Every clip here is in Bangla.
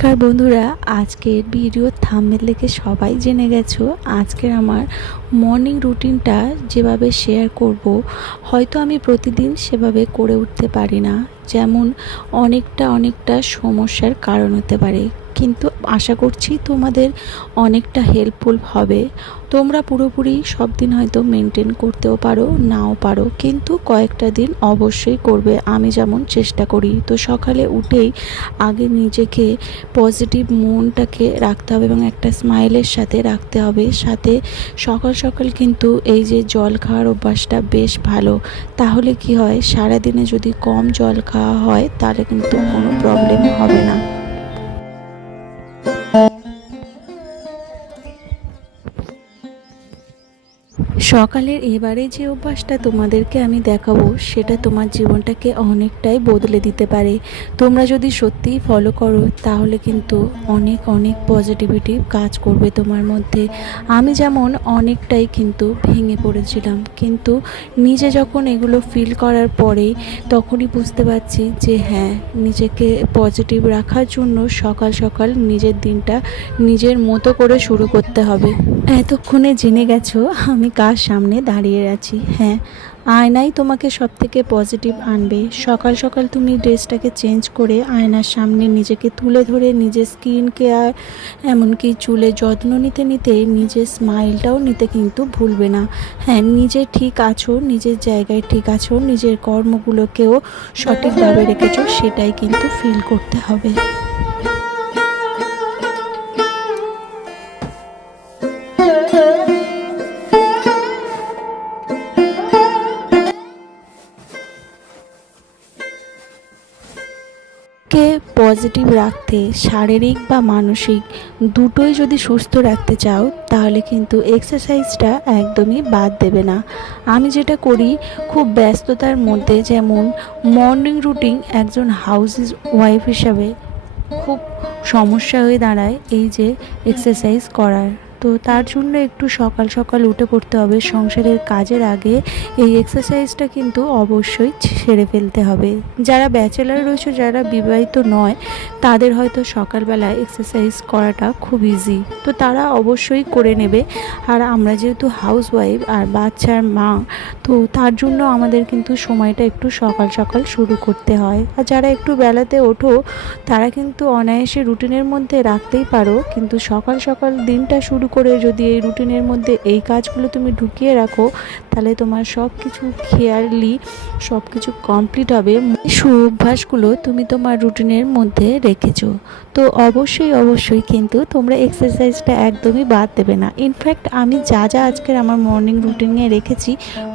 নমস্কার বন্ধুরা, আজকের ভিডিওর থাম্বনেল দেখে সবাই জেনে গেছো আজকের আমার মর্নিং রুটিনটা যেভাবে শেয়ার করব। হয়তো আমি প্রতিদিন সেভাবে করে উঠতে পারি না, যেমন অনেকটা সমস্যার কারণ হতে পারে, কিন্তু আশা করছি তোমাদের অনেকটা হেল্পফুল হবে। তোমরা পুরোপুরি সব দিন হয়তো মেনটেন করতেও পারো, নাও পারো, কিন্তু কয়েকটা দিন অবশ্যই করবে, আমি যেমন চেষ্টা করি। তো সকালে উঠেই আগে নিজেকে পজিটিভ মনটাকে রাখতে হবে এবং একটা স্মাইলের সাথে রাখতে হবে। সাথে সকাল সকাল কিন্তু এই যে জল খাওয়ার অভ্যাসটা বেশ ভালো। তাহলে কি হয়, সারাদিনে যদি কম জল খাওয়া হয় তাহলে কিন্তু কোনো প্রবলেম হবে না। সকালের এবারে যে অভ্যাসটা তোমাদেরকে আমি দেখাবো, সেটা তোমার জীবনটাকে অনেকটাই বদলে দিতে পারে। তোমরা যদি সত্যিই ফলো করো তাহলে কিন্তু অনেক পজিটিভিটি কাজ করবে তোমার মধ্যে। আমি যেমন অনেকটাই কিন্তু ভেঙে পড়েছিলাম, কিন্তু নিজে যখন এগুলো ফিল করার পরেই তখনই বুঝতে পারছি যে হ্যাঁ, নিজেকে পজিটিভ রাখার জন্য সকাল সকাল নিজের দিনটা নিজের মতো করে শুরু করতে হবে। এতক্ষণে জেনে গেছো আমি কার সামনে দাঁড়িয়ে আছি। হ্যাঁ, আয়নাই তোমাকে সব থেকে পজিটিভ আনবে। সকাল সকাল তুমি ড্রেসটাকে চেঞ্জ করে আয়নার সামনে নিজেকে তুলে ধরে নিজের স্কিন কেয়ার, এমনকি চুলে যত্ন নিতে নিতে নিজের স্মাইলটাও নিতে কিন্তু ভুলবে না। হ্যাঁ, নিজে ঠিক আছো, নিজের জায়গায় ঠিক আছো, নিজের কর্মগুলোকেও সঠিকভাবে রেখেছো, সেটাই কিন্তু ফিল করতে হবে। কে পজিটিভ রাখতে, শারীরিক বা মানসিক দুটোই যদি সুস্থ রাখতে চাও তাহলে কিন্তু এক্সারসাইজটা একদমই বাদ দেবে না। আমি যেটা করি খুব ব্যস্ততার মধ্যে, যেমন মর্নিং রুটিন একজন হাউস ওয়াইফ হিসাবে খুব সমস্যা হয়ে দাঁড়ায় এই যে এক্সারসাইজ করার। তো তার জন্য একটু সকাল সকাল উঠে পড়তে হবে। সংসারের কাজের আগে এই এক্সারসাইজটা কিন্তু অবশ্যই সেরে ফেলতে হবে। যারা ব্যাচেলার রয়েছে, যারা বিবাহিত নয়, তাদের হয়তো সকালবেলা এক্সারসাইজ করাটা খুব ইজি, তো তারা অবশ্যই করে নেবে। আর আমরা যেহেতু হাউস ওয়াইফ আর বাচ্চার মা, তো তার জন্য আমাদের কিন্তু সময়টা একটু সকাল সকাল শুরু করতে হয়। আর যারা একটু বেলাতে ওঠো তারা কিন্তু অনায়াসে রুটিনের মধ্যে রাখতেই পারো, কিন্তু সকাল সকাল দিনটা শুরু করে যদি এই রুটিনের মধ্যে এই কাজগুলো তুমি ঢুকিয়ে রাখো তাহলে তোমার সব কিছু ক্লিয়ারলি সব কিছু কমপ্লিট হবে। অভ্যাসগুলো তুমি তোমার রুটিনের মধ্যে রেখেছো, তো অবশ্যই কিন্তু তোমরা এক্সারসাইজটা একদমই বাদ দেবে না। ইনফ্যাক্ট আমি যা আজকের আমার মর্নিং রুটিনে রেখেছি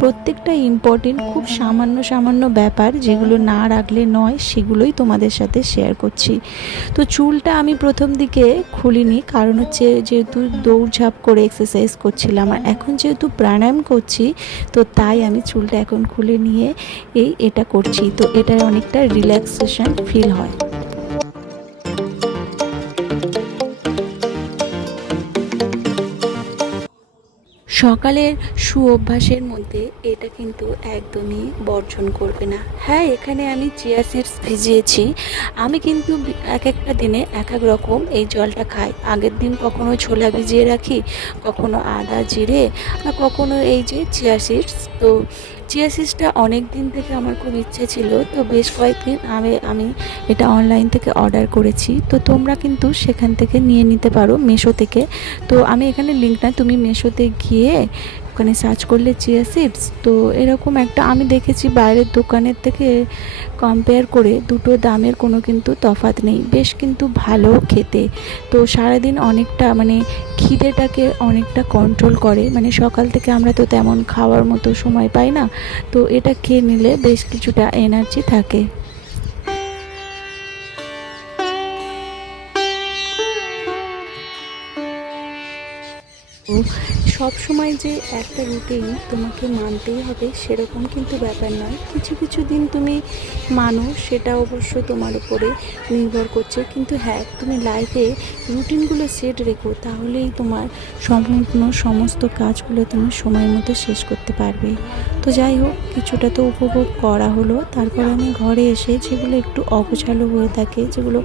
প্রত্যেকটা ইম্পর্টেন্ট, খুব সামান্য ব্যাপার যেগুলো না রাখলে নয়, সেগুলোই তোমাদের সাথে শেয়ার করছি। তো চুলটা আমি প্রথম দিকে খুলিনি, কারণ হচ্ছে যেহেতু দৌড়ঝাঁপ করে এক্সারসাইজ করছিলাম, আর এখন যেহেতু প্রাণায়াম করছি তো তাই আমি চুলটা এখন খুলে নিয়ে এটা করছি। তো এটার অনেকটা রিল্যাক্সেশন ফিল হয়। সকালের অভ্যাসের মধ্যে এটা কিন্তু একদমই বর্জন করবে না। হ্যাঁ, এখানে আমি চিয়া সিডস ভিজিয়েছি। আমি কিন্তু এক একটা দিনে এক এক রকম এই জলটা খাই। আগের দিন কখনো ছোলা ভিজিয়ে রাখি, কখনো আদা জিরে, আর কখনো এই যে চিয়া সিডস। তো চিয়া সিডসটা অনেক দিন থেকে আমার খুব ইচ্ছে ছিল, তো বেশ কয়েকদিন আমি এটা অনলাইন থেকে অর্ডার করেছি। তো তোমরা কিন্তু সেখান থেকে নিয়ে নিতে পারো, মেশো থেকে। তো আমি এখানে লিঙ্কটা, তুমি মেশোতে গিয়ে ওখানে সার্চ করলে চিয়া সিডস, তো এরকম একটা আমি দেখেছি বাইরের দোকানের থেকে কম্পেয়ার করে দুটো দামের কোনো কিন্তু তফাৎ নেই, বেশ কিন্তু ভালো খেতে। তো সারাদিন অনেকটা খিদেটাকে অনেকটা কন্ট্রোল করে, সকাল থেকে আমরা তো তেমন খাওয়ার মতো সময় পাই না, তো এটা খেয়ে নিলে বেশ কিছুটা এনার্জি থাকে। সব সময় যে একটা রুটিন তোমাকে মানতেই হবে সেরকম কিন্তু ব্যাপার নয়। কিছু দিন তুমি মানো, সেটা অবশ্য তোমার উপরে নির্ভর করছে, কিন্তু হ্যাঁ, তুমি লাইফে রুটিনগুলো সেট রেখো, তাহলেই তোমার সমস্ত কাজগুলো তুমি সময় মতো শেষ করতে পারবে। তো যাই হোক, কিছুটা তো উপভোগ করা হলো। তারপর আমি ঘরে এসে যেগুলো একটু অগোছালো হয়ে থাকে, যেগুলো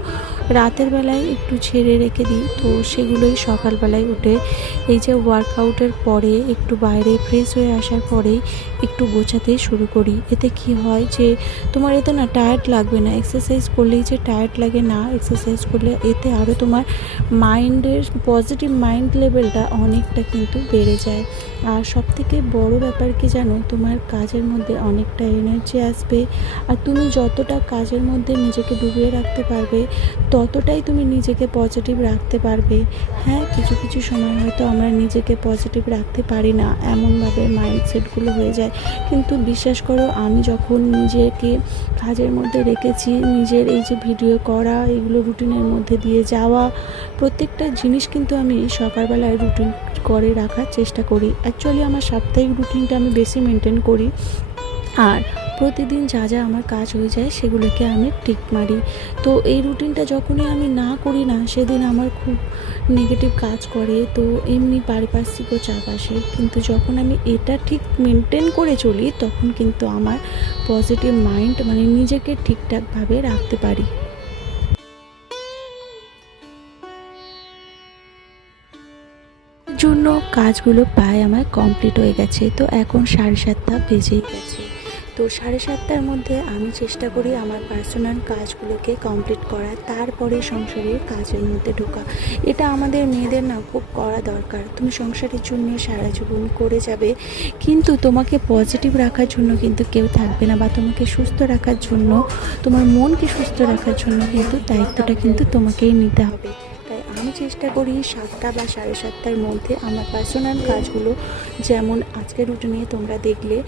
রাতের বেলায় একটু ছেড়ে রেখে দিই। তো সেগুলোই সকালবেলায় উঠে এই যে ওয়ার্কআউটের পরে একটু বাইরে ফ্রেশ হয়ে আসার পরেই একটু গোছাতে শুরু করি। এতে কি হয় যে তোমার এতে না টায়ার্ড লাগবে না, এক্সারসাইজ করলেই যে টায়ার্ড লাগে না, এক্সারসাইজ করলে এতে আরও তোমার মাইন্ডের পজিটিভ মাইন্ড লেভেলটা অনেকটা কিন্তু বেড়ে যায়। আর সবথেকে বড় ব্যাপার কি জানো, তোমার কাজের মধ্যে অনেকটা এনার্জি আসবে। আর তুমি যতটা কাজের মধ্যে নিজেকে ডুবিয়ে রাখতে পারবে ততটাই তুমি নিজেকে পজিটিভ রাখতে পারবে। হ্যাঁ, কিছু কিছু সময় হয়তো আমরা নিজেকে পজিটিভ রাখতে পারি না, এমনভাবে মাইন্ডসেটগুলো হয়ে যায়। কিন্তু বিশ্বাস করো, আমি যখন নিজেকে কাজের মধ্যে রেখেছি, নিজের এই যে ভিডিও করা, এগুলো রুটিনের মধ্যে দিয়ে যাওয়া, প্রত্যেকটা জিনিস কিন্তু আমি সকালবেলায় রুটিন করে রাখার চেষ্টা করি। অ্যাকচুয়ালি আমার সাপ্তাহিক রুটিনটা আমি বেশি মেনটেন করি। আর প্রতিদিন যা যা আমার কাজ হয়ে যায় সেগুলোকে আমি টিক মারি। তো এই রুটিনটা যখনই আমি না করি না, সেদিন আমার খুব নেগেটিভ কাজ করে। তো এমনি পারিপার্শ্বিকও চাপ আসে। কিন্তু যখন আমি এটা ঠিক মেনটেন করে চলি, তখন কিন্তু আমার পজিটিভ মাইন্ড মানে নিজেকে ঠিকঠাকভাবে রাখতে পারি। জন্য কাজগুলো প্রায় আমার কমপ্লিট হয়ে গেছে। তো এখন 7:30 বেজেই গেছে। তো 7:30টার মধ্যে আমি চেষ্টা করি আমার পার্সোনাল কাজগুলোকে কমপ্লিট করা, তারপরে সংসারের কাজের মধ্যে ঢোকা। এটা আমাদের মেয়েদের না খুব করা দরকার। তুমি সংসারের জন্য সারা জীবন করে যাবে, কিন্তু তোমাকে পজিটিভ রাখার জন্য কিন্তু কেউ থাকবে না, বা তোমাকে সুস্থ রাখার জন্য, তোমার মনকে সুস্থ রাখার জন্য কিন্তু দায়িত্বটা কিন্তু তোমাকেই নিতে হবে। তাই আমি চেষ্টা করি 7টা বা 7:30টার মধ্যে আমার পার্সোনাল কাজগুলো, যেমন আজকের রুটিনে তোমরা দেখলে।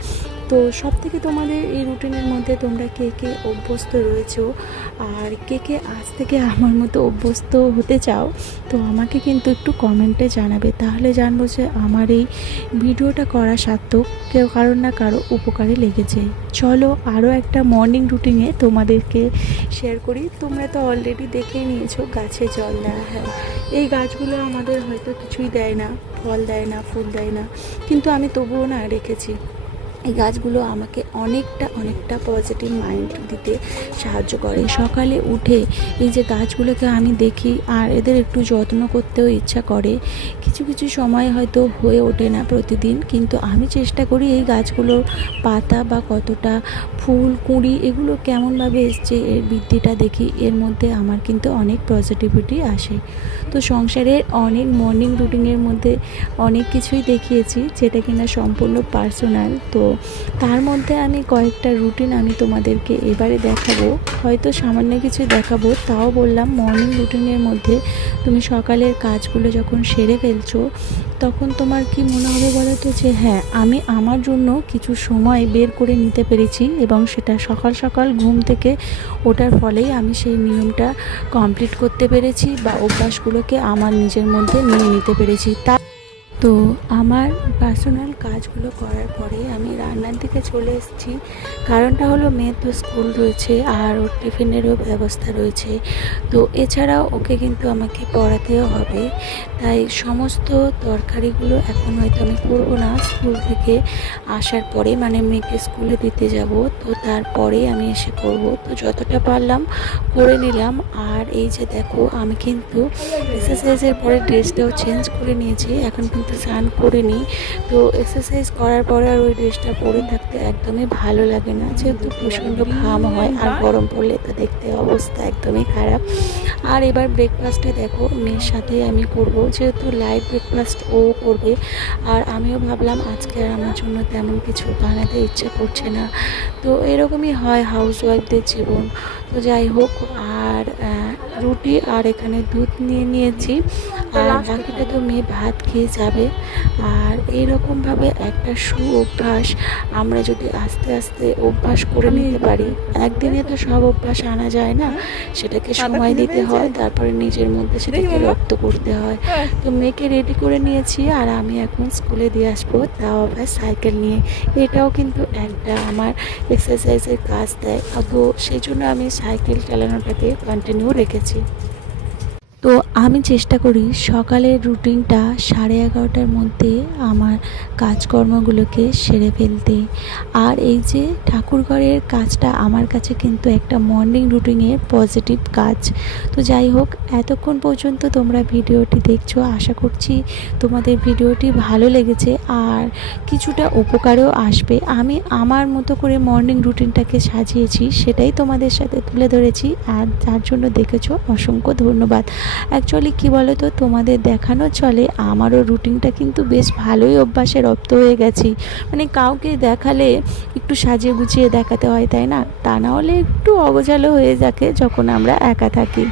তো সব থেকে তোমাদের এই রুটিনের মধ্যে তোমরা কে কে অভ্যস্ত রয়েছো, আর কে কে আজ থেকে আমার মতো অভ্যস্ত হতে চাও, তো আমাকে কিন্তু একটু কমেন্টে জানাবে। তাহলে জানবো যে আমার এই ভিডিওটা করা সার্থক, কেউ কারোর না কারো উপকারে লেগেছে। চলো আরও একটা মর্নিং রুটিনে তোমাদেরকে শেয়ার করি। তোমরা তো অলরেডি দেখেই নিয়েছো গাছে জল দেওয়া। হ্যাঁ, এই গাছগুলো আমাদের হয়তো কিছুই দেয় না, ফল দেয় না, ফুল দেয় না, কিন্তু আমি তবুও না রেখেছি। এই গাছগুলো আমাকে অনেকটা পজিটিভ মাইন্ড দিতে সাহায্য করে। সকালে উঠে এই যে গাছগুলোকে আমি দেখি, আর এদের একটু যত্ন করতেও ইচ্ছা করে। কিছু কিছু সময় হয়তো হয়ে ওঠে না প্রতিদিন, কিন্তু আমি চেষ্টা করি এই গাছগুলোর পাতা বা কতটা ফুল কুঁড়ি এগুলো কেমনভাবে এসছে এর বৃদ্ধিটা দেখি, এর মধ্যে আমার কিন্তু অনেক পজিটিভিটি আসে। তো সংসারের অনেক মর্নিং রুটিনের মধ্যে অনেক কিছুই দেখিয়েছি, যেটা কিনা সম্পূর্ণ পার্সোনাল। তো তার মধ্যে আমি কয়েকটা রুটিন আমি তোমাদেরকে এবারে দেখাবো। হয়তো সামান্য কিছু দেখাবো, তাও বললাম মর্নিং রুটিনের মধ্যে তুমি সকালের কাজগুলো যখন সেরে ফেলছো, তখন তোমার কি মনে হবে বলো তো, যে হ্যাঁ, আমি আমার জন্য কিছু সময় বের করে নিতে পেরেছি, এবং সেটা সকাল সকাল ঘুম থেকে ওঠার ফলেই আমি সেই নিয়মটা কমপ্লিট করতে পেরেছি, বা অভ্যাসগুলোকে আমার নিজের মধ্যে নিয়ে নিতে পেরেছি। তো আমার পার্সোনাল কাজগুলো করার পরে আমি রান্নার দিকে চলে এসেছি। কারণটা হলো মেয়ের তো স্কুল রয়েছে, আর ওর টিফিনেরও ব্যবস্থা রয়েছে। তো এছাড়াও ওকে কিন্তু আমাকে পড়াতেও হবে। তাই সমস্ত তরকারিগুলো এখন হয়তো আমি করবো না, স্কুল থেকে আসার পরে, মানে মেয়েকে স্কুলে দিতে যাব, তো তারপরে আমি এসে করব। তো যতটা পারলাম করে নিলাম। আর এই যে দেখো, আমি কিন্তু এক্সারসাইজের পরে ড্রেসটাও চেঞ্জ করে নিয়েছি, এখন কিন্তু স্নান করে নিই। তো এক্সারসাইজ করার পরে আর ওই ড্রেসটা পরে থাকতে একদমই ভালো লাগে না, যেহেতু প্রচণ্ড ঘাম হয়, আর গরম পড়লে তো দেখতে অবস্থা একদমই খারাপ। আর এবার ব্রেকফাস্টে দেখো মেয়ের সাথে আমি করব, যেহেতু লাইট ব্রেকফাস্ট ও করবে। আর আমিও ভাবলাম আজকে আর আমার জন্য তেমন কিছু বানাতে ইচ্ছে করছে না। তো এরকমই হয় হাউসওয়াইফদের জীবন। তো যাই হোক, আর রুটি আর এখানে দুধ নিয়ে নিয়েছি, আর বাকিটা তো মেয়ে ভাত খেয়ে যাবে। আর এইরকমভাবে একটা অভ্যাস আমরা যদি আস্তে আস্তে অভ্যাস করে নিতে পারি, একদিনে তো সব অভ্যাস আনা যায় না, সেটাকে সময় দিতে হয়, তারপরে নিজের মধ্যে সেটাকে রপ্ত করতে হয়। তো মেয়েকে রেডি করে নিয়েছি, আর আমি এখন স্কুলে দিয়ে আসবো, তাও আবার সাইকেল নিয়ে। এটাও কিন্তু একটা আমার এক্সারসাইজের কাজ দেয়, তো সেই জন্য আমি সাইকেল চালানোটাকে কন্টিনিউ রেখেছি। তো তো আমি চেষ্টা করি সকালের রুটিনটা 11:30টার মধ্যে আমার কাজকর্মগুলোকে সেরে ফেলতে। আর এই যে ঠাকুরঘরের কাজটা আমার কাছে কিন্তু একটা মর্নিং রুটিনের পজিটিভ কাজ। তো যাই হোক, এতক্ষণ পর্যন্ত তোমরা ভিডিওটি দেখছো, আশা করছি তোমাদের ভিডিওটি ভালো লেগেছে আর কিছুটা উপকারেও আসবে। আমি আমার মতো করে মর্নিং রুটিনটাকে সাজিয়েছি, সেটাই তোমাদের সাথে তুলে ধরেছি, আর যার জন্য দেখেছো অসংখ্য ধন্যবাদ। অ্যাকচুয়ালি কী বলো তো, তোমাদের দেখানো চলে আমারও রুটিনটা কিন্তু বেশ ভালোই অভ্যাসে রপ্ত হয়ে গেছি। মানে কাউকে দেখালে একটু সাজিয়ে গুছিয়ে দেখাতে হয়, তাই না? তা না হলে একটু অগোছালো হয়ে থাকে যখন আমরা একা থাকি।